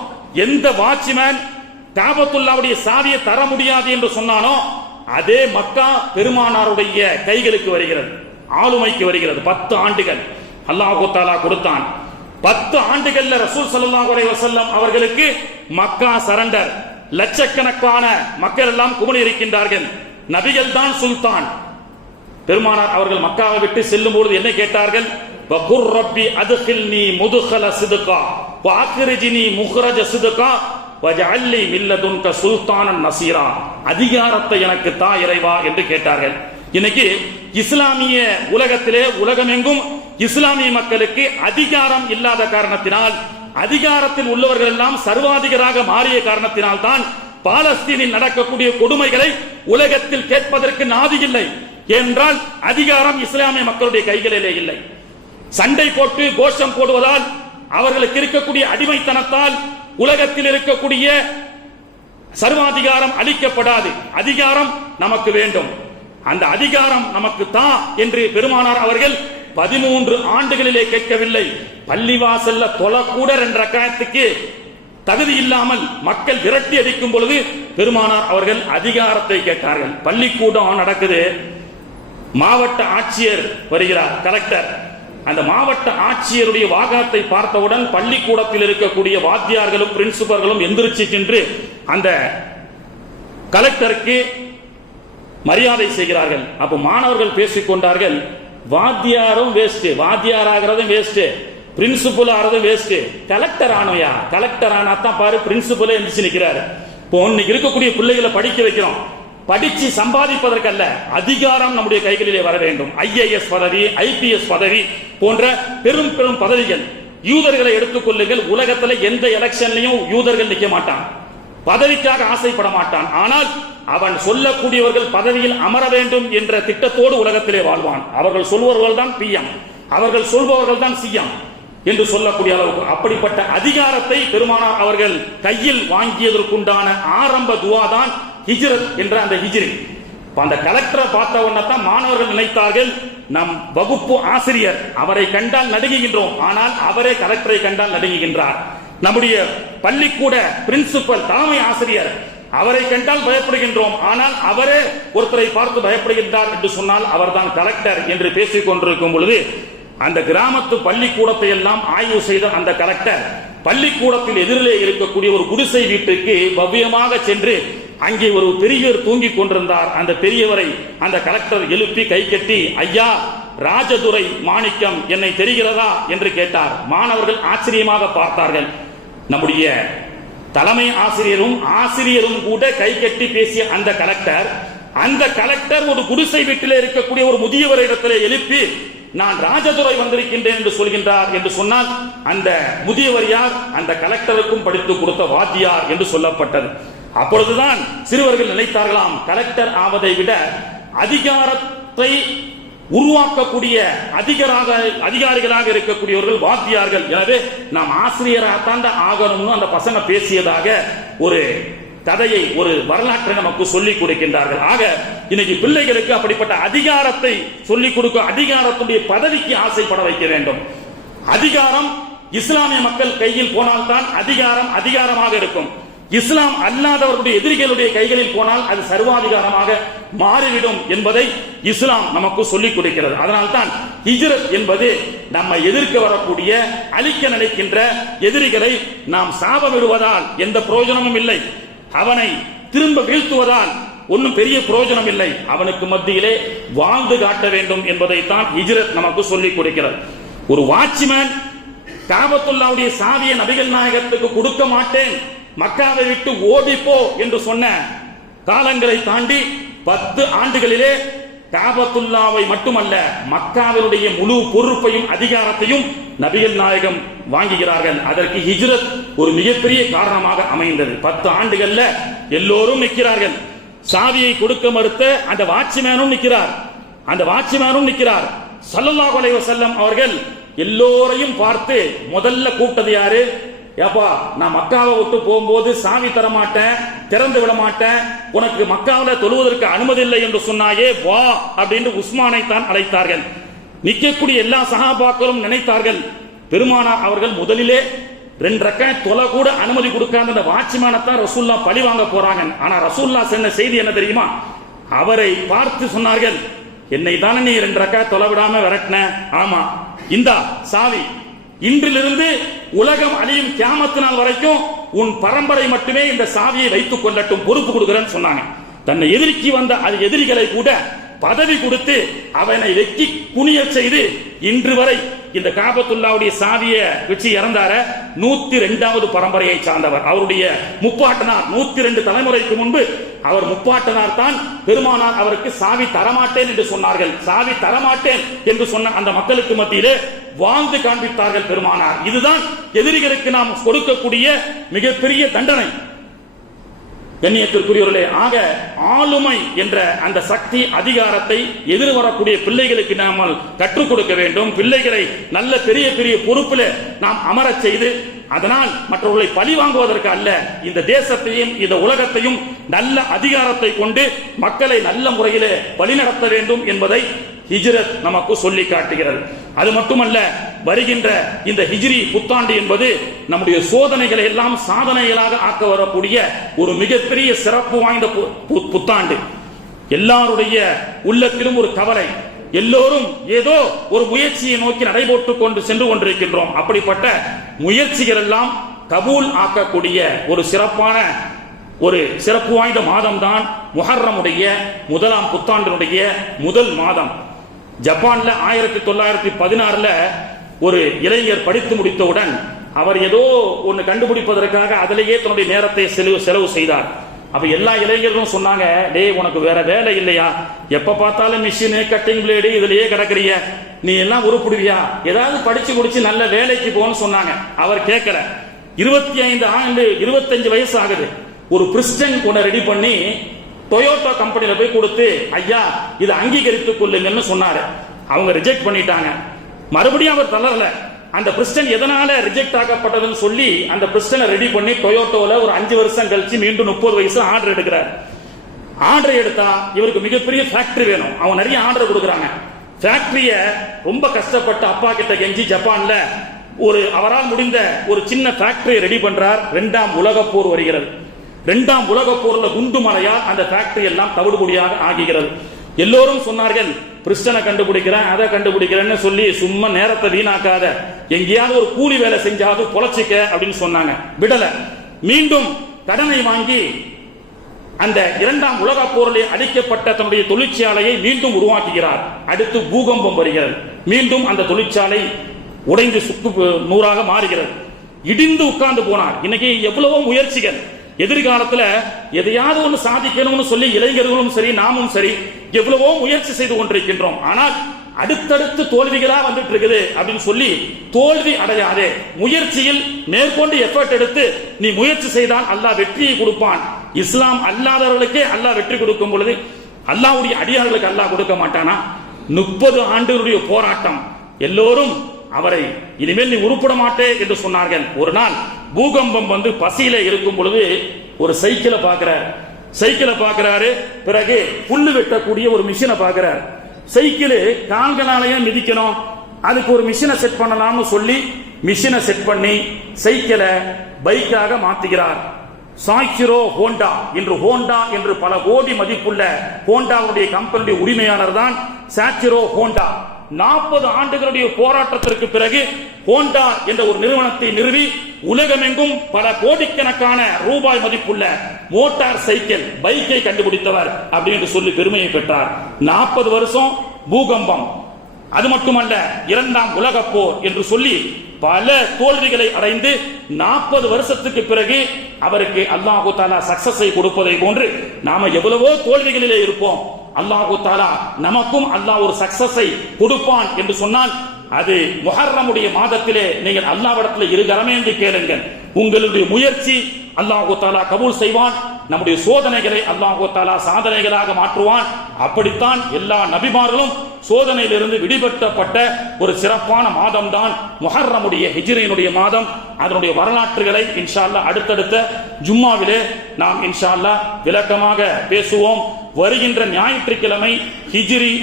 எந்த வாட்ச்மேன் காபத்துல்லாவுடைய சாவியை தர முடியாது என்று சொன்னானோ அதே மக்கா பெருமானாருடைய கைகளுக்கு வருகிறது, ஆளுமைக்கு வருகிறது. 10 ஆண்டுகள் அல்லாஹ் தஆலா கொடுத்தான். 10 ஆண்டுகள்ல ரசூல் ஸல்லல்லாஹு அலைஹி வஸல்லம் அவர்களுக்கு மக்கா சரண்டர். லட்சக்கணக்கான மக்கள் எல்லாம் குமிழி இருக்கின்றார்கள். நபிகள் தான் சுல்தான். பெருமானார் அவர்கள் மக்காவை விட்டு செல்லும் பொழுது என்ன கேட்டார்கள்? வகுர் ரப்பி அத்கில்னி முதுகல சிதுகா வஅக்ரிஜ்னி முக்ரஜ சிதுகா வஜஅல்லி மில்லதுன்க சுல்தானன் நசீரா. அதிகாரத்தை எனக்கு தா இறைவா என்று கேட்டார்கள். இன்னைக்கு இஸ்லாமிய உலகத்திலே உலகமெங்கும் இஸ்லாமிய மக்களுக்கு அதிகாரம் இல்லாத காரணத்தினால், அதிகாரத்தில் உள்ளவர்கள் எல்லாம் சர்வாதிகராக மாறிய காரணத்தினால் தான் பாலஸ்தீனில் நடக்கக்கூடிய கொடுமைகளை உலகத்தில் கேட்பதற்கு நாதி இல்லை. என்றால் அதிகாரம் இஸ்லாமிய மக்களுடைய கைகளிலே இல்லை. சண்டை போட்டு கோஷம் போடுவதால், அவர்களுக்கு இருக்கக்கூடிய அடிமைத்தனத்தால் உலகத்தில் இருக்கக்கூடிய சர்வாதிகாரம் அளிக்கப்படாது. அதிகாரம் நமக்கு வேண்டும், அந்த அதிகாரம் நமக்கு தா என்று பெருமானார் அவர்கள் 13 ஆண்டுகளிலே கேட்கவில்லை. பள்ளிவாசல்ல தொழக்கூட 2 ரக்காயத்துக்கு தகுதி இல்லாமல் மக்கள் விரட்டி அடிக்கும் பொழுது பெருமானார் அவர்கள் அதிகாரத்தை கேட்டார்கள். பள்ளிக்கூடம் நடக்குது, மாவட்ட ஆட்சியர் வருகிறார், கலெக்டர். அந்த மாவட்ட ஆட்சியருடைய வாகனத்தை பார்த்தவுடன் பள்ளிக்கூடத்தில் இருக்கக்கூடிய வாத்தியார்களும் பிரின்சிபல்களும் எந்திரிச்சு சென்று அந்த கலெக்டருக்கு மரியாதை செய்கிறார்கள். அப்ப மாணவர்கள் பேசிக் கொண்டார்கள், வாத்தியாரும் வேஸ்ட், வாத்தியார் ஆகிறதும் வேஸ்ட், பிரின்சிபல் ஆகிறதும் வேஸ்ட், கலெக்டர் ஆனோயா, கலெக்டர் ஆனா தான் பாரு பிரின்சிபலே எந்திரிச்சு நிற்கிறாரு. இப்போ இன்னைக்கு இருக்கக்கூடிய பிள்ளைகளை படிக்க வைக்கிறோம், படிச்சு சம்பாதிப்பதற்கல்ல, அதிகாரம் நம்முடைய கைகளிலே வர வேண்டும். ஐஏஎஸ் பதவி, ஐபிஎஸ் பதவி போன்ற பெரும் பெரும் பதவிகள். யூதர்களை எடுத்துக்கொள்ளுங்கள், உலகத்தில் எந்த எலெக்ஷன்லையும் யூதர்கள் நிற்க மாட்டான், பதவிக்காக ஆசைப்பட மாட்டான். ஆனால் அவன் சொல்லக்கூடியவர்கள் பதவியில் அமர வேண்டும் என்ற திட்டத்தோடு உலகத்திலே வாழ்வான். அவர்கள் சொல்பவர்கள் தான் பிஎம், அவர்கள் சொல்பவர்கள் தான் சிஎம் என்று சொல்லக்கூடிய அளவுக்கு அப்படிப்பட்ட அதிகாரத்தை பெருமானார் அவர்கள் கையில் வாங்கியதற்குண்டான ஆரம்ப துவா தான் ஹிஜ்ரத் என்ற அந்த ஹிஜ்ரி. அந்த கலெக்டரை பார்த்த உடனே தான் மாணவர்கள் நினைத்தார்கள், நம் வகுப்பு ஆசிரியர், அவரை கண்டால் நடுங்குகின்றோம், ஆனால் அவரே கலெக்டரை கண்டால் நடுங்குகின்றார். நம்முடைய பள்ளிக்கூட பிரின்சிபல், தலைமை ஆசிரியர், அவரை கண்டால் பயப்படுகின்றோம், ஆனால் அவரே ஒருத்தரை பார்த்து பயப்படுகின்றார் என்று சொன்னால் அவர்தான் கலெக்டர் என்று பேசிக் கொண்டிருக்கும் பொழுது அந்த கிராமத்து பள்ளிக்கூடத்தை எல்லாம் ஆய்வு செய்த அந்த கலெக்டர் பள்ளிக்கூடத்தில் எதிரிலே இருக்கக்கூடிய ஒரு குடிசை வீட்டுக்கு பவ்யமாக சென்று அங்கே ஒரு பெரியவர் தூங்கிக் கொண்டிருந்தார். அந்த பெரியவரை அந்த கலெக்டர் எழுப்பி கை கட்டி, ஐயா ராஜதுரை மாணிக்கம் என்னை தெரிகிறதா என்று கேட்டார். மாணவர்கள் ஆச்சரியமாக பார்த்தார்கள். நம்முடைய தலைமை ஆசிரியரும் கூட கை கட்டி பேசிய அந்த கலெக்டர் ஒரு குடிசை வீட்டிலே இருக்கக்கூடிய ஒரு முதியவரிடத்திலே எழுப்பி, நான் ராஜதுரை வந்திருக்கின்றேன் என்று சொல்கின்றார் என்று சொன்னால் அந்த முதியவர் யார்? அந்த கலெக்டருக்கும் படித்து கொடுத்த வாத்தியார் என்று சொல்லப்பட்டது. அப்பொழுதுதான் சிறுவர்கள் நினைத்தார்களாம், கலெக்டர் ஆவதை விட அதிகாரத்தை உருவாக்கக்கூடிய அதிகாரிகளாக இருக்கக்கூடியவர்கள் வாத்தியார்கள். எனவே நாம் ஆசிரியராகத்தான் ஆகணும்னு அந்த பசங்க பேசியதாக ஒரு கதையை, ஒரு வரலாற்றை நமக்கு சொல்லிக் கொடுக்கின்றார்கள். ஆக இன்னைக்கு பிள்ளைகளுக்கு அப்படிப்பட்ட அதிகாரத்தை சொல்லிக் கொடுக்க, அதிகாரத்துடைய பதவிக்கு ஆசைப்பட வைக்க வேண்டும். அதிகாரம் இஸ்லாமிய மக்கள் கையில் போனால்தான் அதிகாரம் அதிகாரமாக இருக்கும். இஸ்லாம் அல்லாதவர்களுடைய எதிரிகளுடைய கைகளில் போனால் அது சர்வாதிகாரமாக மாறிவிடும் என்பதை இஸ்லாம் நமக்கு சொல்லிக் கொடுக்கிறது. அதனால்தான் ஹிஜ்ரத் என்பது நம்மை எதிர்க்க வரக்கூடிய, அழிக்க நினைக்கின்ற எதிரிகளை நாம் சாபமிடுவதால் எந்த பிரயோஜனமும் இல்லை, அவனை திரும்ப வீழ்த்துவதால் ஒன்னும் பெரிய பிரயோஜனம் இல்லை, அவனுக்கு மத்தியிலே வாழ்ந்து காட்ட வேண்டும் என்பதைத்தான் ஹிஜ்ரத் நமக்கு சொல்லிக் கொடுக்கிறது. ஒரு வாட்ச்மேன் காபத்துல்லாவுடைய சாவியை நபிகள் நாயகத்துக்கு கொடுக்க மாட்டேன், மக்காவை விட்டு ஓடிப்போ என்று சொன்ன காலங்களை தாண்டி 10 ஆண்டுகளிலே காபத்துல்லாவை மட்டுமல்ல மக்காவினுடைய முழு பொறுப்பையும் அதிகாரத்தையும் நபிகள் நாயகம் வாங்குகிறார்கள். அதற்கு ஹிஜ்ரத் ஒரு மிகப்பெரிய காரணமாக அமைந்தது. 10 ஆண்டுகள்ல எல்லோரும் நிற்கிறார்கள். சாவியை கொடுக்க மறுத்த அந்த வாட்ச்மேனும் நிற்கிறார். ஸல்லல்லாஹு அலைஹி வஸல்லம் அவர்கள் எல்லோரையும் பார்த்து முதல்ல கூப்பிட்டது யாரு? ஏப்பா நான் மக்காவை விட்டு போகும்போது சாவி தர மாட்டேன், திறந்து விட மாட்டேன், உனக்கு மக்காவில் தொழுவதற்கு அனுமதி இல்லை என்று சொன்னாயே, வா அப்படின்னு உஸ்மானை தான் அழைத்தார்கள். நிற்கக்கூடிய எல்லா சஹாபாக்களும் நினைத்தார்கள், பெருமானார் அவர்கள் முதலிலே 2 ரக்காத் தொலை கூட அனுமதி கொடுக்காத அந்த வாட்ச்மேனைத்தான் ரசூல்லா பழி வாங்க போறாங்க. ஆனா ரசூல்லா சொன்ன செய்தி என்ன தெரியுமா? அவரை பார்த்து சொன்னார்கள், என்னை தானே நீ 2 ரக்காத் தொலை விடாம விரட்டின, ஆமா இந்தா சாவி, இன்றிலிருந்து உலகம் அழியும் கியாமத் நாள் வரைக்கும் உன் பரம்பரை மட்டுமே இந்த சாவியை வைத்துக் கொள்ளட்டும், பொறுப்பு கொடுக்கிறேன்னு சொன்னாங்க. தன்னை எதிர்க்கு வந்த எதிரிகளை கூட பதவி கொடுத்து அவனை வெக்கி குனிய செய்து இன்று வரை இந்த காபத்துல்லாவுடைய சாவியை வச்சு இறந்தார 102வது பரம்பரையை சார்ந்தவர். அவருடைய முப்பாட்டனார் 102 தலைமுறைக்கு முன்பு அவர் முப்பாட்டனார் தான் பெருமானார் அவருக்கு சாவி தரமாட்டேன் என்று சொன்னார்கள். சாவி தரமாட்டேன் என்று சொன்ன அந்த மக்களுக்கு மத்தியிலே வாழ்ந்து காண்பித்தார்கள் பெருமானார். இதுதான் எதிரிகளுக்கு நாம் கொடுக்கக்கூடிய மிகப்பெரிய தண்டனை. கண்ணியத்திற்குரியவர்களே, ஆக ஆளுமை என்ற அந்த சக்தி அதிகாரத்தை எதிர்வரக்கூடிய பிள்ளைகளுக்கு நாம் கற்றுக் கொடுக்க வேண்டும். பிள்ளைகளை நல்ல பெரிய பெரிய பொறுப்பில் நாம் அமரச் செய்து, அதனால் மற்றவர்களை பழி வாங்குவதற்கு அல்ல, இந்த தேசத்தையும் இந்த உலகத்தையும் நல்ல அதிகாரத்தை கொண்டு மக்களை நல்ல முறையிலே வழிநடத்த வேண்டும் என்பதை ஹிஜ்ரத் நமக்கு சொல்லி காட்டுகிறது. அது மட்டுமல்ல, வருகின்ற இந்த ஹிஜ்ரி புத்தாண்டு என்பது நம்முடைய சோதனைகளை எல்லாம் சாதனைகளாக ஆக்க வரக்கூடிய ஒரு மிகப்பெரிய சிறப்பு வாய்ந்த புத்தாண்டு. எல்லாருடைய உள்ளத்திலும் ஒரு கவலை, எல்லோரும் ஏதோ ஒரு முயற்சியை நோக்கி நடைபோட்டுக் கொண்டு சென்று கொண்டிருக்கின்றோம். அப்படிப்பட்ட முயற்சிகள் எல்லாம் கபூல் ஆக்கக்கூடிய ஒரு சிறப்பு வாய்ந்த மாதம் தான் முஹர்ரமுடைய முதலாம் புத்தாண்டினுடைய முதல் மாதம். ஜப்பான்ல 1916 ஒரு இளைஞர் படித்து முடித்தவுடன் அவர் ஏதோ ஒன்று கண்டுபிடிப்பதற்காக அதிலேயே தன்னுடைய நேரத்தை செலவு செய்தார். அப்ப எல்லா இளைஞர்களும் சொன்னாங்க, டேய் உனக்கு வேற வேலை இல்லையா, எப்ப பார்த்தாலும் மிஷினு கட்டிங் பிளேடு இதுலயே கிடக்குறிய, நீ எல்லாம் உருப்பிடுவியா, ஏதாவது படிச்சு முடிச்சு நல்ல வேலைக்கு போன்னு சொன்னாங்க. அவர் கேட்கல. 25 வயசு ஆகுது. ஒரு பிரிஸ்டன் ஒன்ன ரெடி பண்ணி டொயோட்டா கம்பெனியில போய் கொடுத்து, ஐயா இதை அங்கீகரித்துக் கொள்ளுங்கன்னு சொன்னாரு. அவங்க ரிஜெக்ட் பண்ணிட்டாங்க. மறுபடியும் அவர் தளரல. அந்த பிரிஸ்டன் எதனால ரிஜெக்ட் ஆகப்பட்டதுன்னு சொல்லி அந்த பிரிஸ்டனை ரெடி பண்ணி டொயோட்டோல ஒரு 5 வருஷம் கழிச்சு மீண்டும் 30 வயசு ஆர்டர் எடுக்கிறார். ஆர்டர் எடுத்தா இவருக்கு மிகப்பெரிய ஃபேக்டரி வேணும். அவங்க நிறைய ஆர்டர் கொடுக்குறாங்க. ஃபேக்டரிய ரொம்ப கஷ்டப்பட்டு அப்பா கிட்ட கெஞ்சி ஜப்பான்ல அவரால் முடிந்த ஒரு சின்ன ஃபேக்டரியை ரெடி பண்றார். 2ஆம் உலகப் போர் வருகிறது. 2ஆம் உலகப் போர்ல குண்டு மலையால் அந்த ஃபேக்டரி எல்லாம் தவிடுபொடியாக ஆகிறது. எல்லோரும் சொன்னார்கள், பிரிஸ்டனை கண்டுபிடிக்கிறேன் அதை கண்டுபிடிக்கிறேன்னு சொல்லி சும்மா நேரத்தை வீணாக்காத, எங்கேயாவது ஒரு கூலி வேலை செஞ்சாவது பொழைச்சிக்க அப்படின்னு சொன்னாங்க. விடல. மீண்டும் கடனை வாங்கி அந்த 2ஆம் உலகப் போரிலே அடிக்கப்பட்ட தன்னுடைய தொழிற்சாலையை மீண்டும் உருவாக்குகிறார். அடுத்து பூகம்பம் வருகிறது. மீண்டும் அந்த தொழிற்சாலை உடைந்து சுக்கு நூறாக மாறுகிறது. இடிந்து உட்கார்ந்து போனார். இன்னைக்கு எவ்வளவோ முயற்சிகள், எதிர்காலத்தில் எதையாவது ஒன்று சாதிக்கணும்னு சொல்லி இளைஞர்களும் சரி நாமும் சரி எவ்வளவோ முயற்சி செய்து கொண்டிருக்கின்றோம். ஆனால் அடுத்தடுத்து தோல்விகளா வந்துட்டு இருக்குது அப்படின்னு சொல்லி தோல்வி அடையாதே. முயற்சியில் மேற்கொண்டு எஃபர்ட் எடுத்து நீ முயற்சி செய்தால் அல்லாஹ் வெற்றியை கொடுப்பான். இஸ்லாம் அல்லாதவர்களுக்கே அல்லாஹ் வெற்றி கொடுக்கும் பொழுது அல்லாஹ்வுடைய அடியார்களுக்கு அல்லாஹ் கொடுக்க மாட்டானா? 30 ஆண்டுகளுடைய போராட்டம். எல்லோரும் அவரை இனிமேல் நீ உருப்பட மாட்டே என்று சொன்னார்கள். ஒரு நாள் பூகம்பம் வந்து பசியில இருக்கும் பொழுது ஒரு சைக்கிளை பார்க்கிறாரு. பிறகு புல்லு வெட்டக்கூடிய ஒரு மிஷினை பார்க்கிறார். சைக்கிள் கால்களாலேயே மிதிக்கணும், அதுக்கு ஒரு மிஷினை செட் பண்ணலாம்னு சொல்லி மிஷினை செட் பண்ணி சைக்கிளை பைக்காக மாத்துகிறார். சாய்ச்சிரோ ஹோண்டா என்று பல கோடி மதிப்புள்ள ஹோண்டாவுடைய கம்பெனியுடைய உரிமையாளர் தான் சாய்ச்சிரோ ஹோண்டா. 40 ஆண்டுகளுடைய போராட்டத்திற்கு பிறகு ஹோண்டா என்ற ஒரு நிறுவனத்தை நிறுவி உலகமெங்கும் பல கோடிக்கணக்கான ரூபாய் மதிப்புள்ள மோட்டார் சைக்கிள் பைக்கை கண்டுபிடித்தவர் அப்படின்னு சொல்லி பெருமையை பெற்றார். 40 வருஷம் பூகம்பம், அது மட்டுமல்ல 2ஆம் உலகப் போர் என்று சொல்லி பல தோல்விகளை அடைந்து 40 வருஷத்துக்கு பிறகு அவருக்கு அல்லாஹு தஆலா சக்சஸை கொடுப்பதை போன்று நாம எவ்வளவோ தோல்விகளிலே இருப்போம். அல்லாஹு தஆலா நமக்கும் அல்லாஹ் ஒரு சக்சஸை கொடுப்பான் என்று சொன்னால் அது முஹர்ரமுடைய மாதத்திலே நீங்கள் அல்லாஹ்விடத்தில் இருகரமேந்தி கேளுங்கள். உங்களுடைய முயற்சி அல்லாஹு தஆலா கபூல் செய்வான். நம்முடைய சோதனைகளை அல்லாஹ் தஆலா சாதனைகளாக மாற்றுவான். அப்படித்தான் எல்லா நபிமார்களும் சோதனையிலிருந்து விடுபட்டப்பட்ட ஒரு சிறப்பான மாதம் தான் முஹர்ரமுடைய ஹிஜ்ரியினுடைய மாதம். அதனுடைய வரலாற்றுகளை இன்ஷா அல்லாஹ் அடுத்தடுத்த ஜும்மாவிலே நாம் இன்ஷா அல்லாஹ் விளக்கமாக பேசுவோம். வருகின்ற ஞாயிற்றுக்கிழமை ஹிஜ்ரி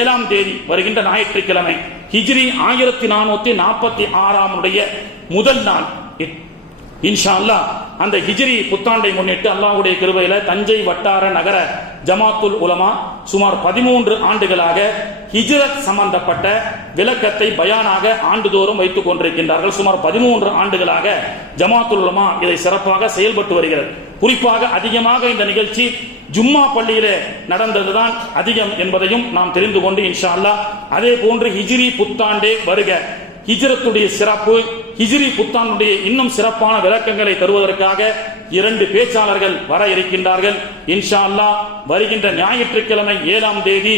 7ஆம் தேதி வருகின்ற ஞாயிற்றுக்கிழமை ஹிஜ்ரி 1446 முதல் நாள் இன்ஷா அல்லாஹ் அந்த ஹிஜ்ரி புத்தாண்டை முன்னிட்டு அல்லாஹ்வுடைய கிருபையில தஞ்சை வட்டார நகர ஜமாத்துல் உலமா சுமார் 13 ஆண்டுகளாக ஹிஜ்ரத் சம்பந்தப்பட்ட விளக்கத்தை பயானாக ஆண்டுதோறும் வைத்துக் கொண்டிருக்கின்றார்கள். சுமார் 13 ஆண்டுகளாக ஜமாத்துல் உலமா இதை சிறப்பாக செயல்பட்டு வருகிறது. குறிப்பாக அதிகமாக இந்த நிகழ்ச்சி ஜும்மா பள்ளியிலே நடந்ததுதான் அதிகம் என்பதையும் நாம் தெரிந்து கொண்டு இன்ஷா அல்லாஹ் அதே போன்று ஹிஜ்ரி புத்தாண்டே வருக, ஹிஜ்ரத்துடைய சிறப்பு, ஹிஜ்ரி புத்தாண்டுடைய இன்னும் சிறப்பான விளக்கங்களை தருவதற்காக 2 பேச்சாளர்கள் வர இருக்கின்றார்கள். இன்ஷா அல்லாஹ் வருகின்ற ஞாயிற்றுக்கிழமை 7ஆம் தேதி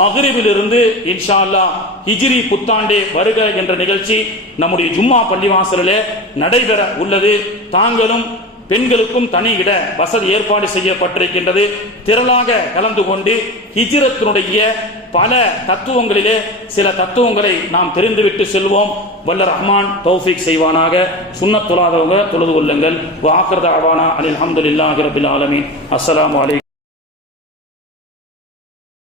மக்ரிபிலிருந்து இன்ஷா அல்லாஹ் ஹிஜ்ரி புத்தாண்டே வருக என்ற நிகழ்ச்சி நம்முடைய ஜும்மா பள்ளிவாசலிலே நடைபெற உள்ளது. தாங்களும் பெண்களுக்கும் தனி இட வசதி ஏற்பாடு செய்யப்பட்டிருக்கின்றது. திரளாக கலந்து கொண்டு ஹிஜ்ரத்தினுடைய பல தத்துவங்களிலே சில தத்துவங்களை நாம் தெரிந்துவிட்டு செல்வோம். வல்ல ரஹ்மான் தௌஃபீக் செய்வானாக. சுன்னத் தொழாதவங்க தொழுது கொள்ளுங்கள். வ ஆகிரு தஅவானா அனில் ஹம்துலில்லாஹி ரப்பில் ஆலமீன். அஸ்ஸலாமு அலைக்கும்.